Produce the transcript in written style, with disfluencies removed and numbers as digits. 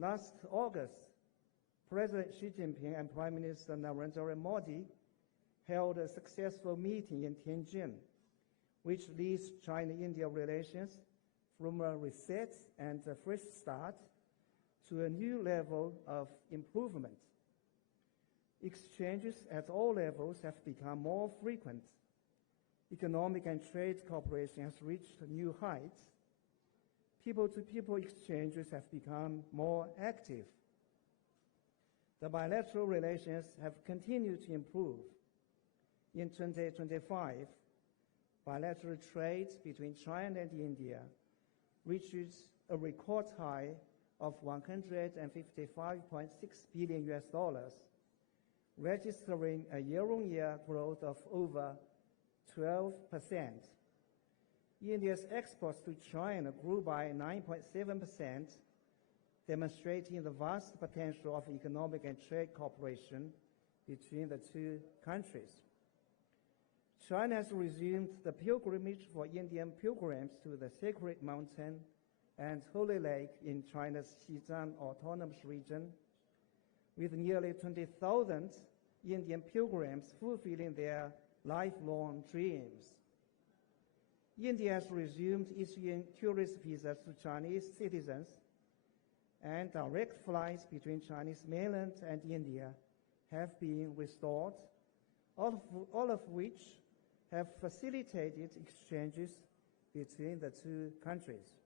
Last August, President Xi Jinping and Prime Minister Narendra Modi held a successful meeting in Tianjin, which leads China-India relations from a reset and a fresh start to a new level of improvement. Exchanges at all levels have become more frequent. Economic and trade cooperation has reached new heights. People-to-people exchanges have become more active. The bilateral relations have continued to improve. In 2025, bilateral trade between China and India reaches a record high of $155.6 billion, registering a year-on-year growth of over 12%. India's exports to China grew by 9.7%, demonstrating the vast potential of economic and trade cooperation between the two countries. China has resumed the pilgrimage for Indian pilgrims to the sacred mountain and holy lake in China's Xizang Autonomous Region, with nearly 20,000 Indian pilgrims fulfilling their lifelong dreams. India has resumed issuing tourist visas to Chinese citizens, and direct flights between Chinese mainland and India have been restored, all of which have facilitated exchanges between the two countries.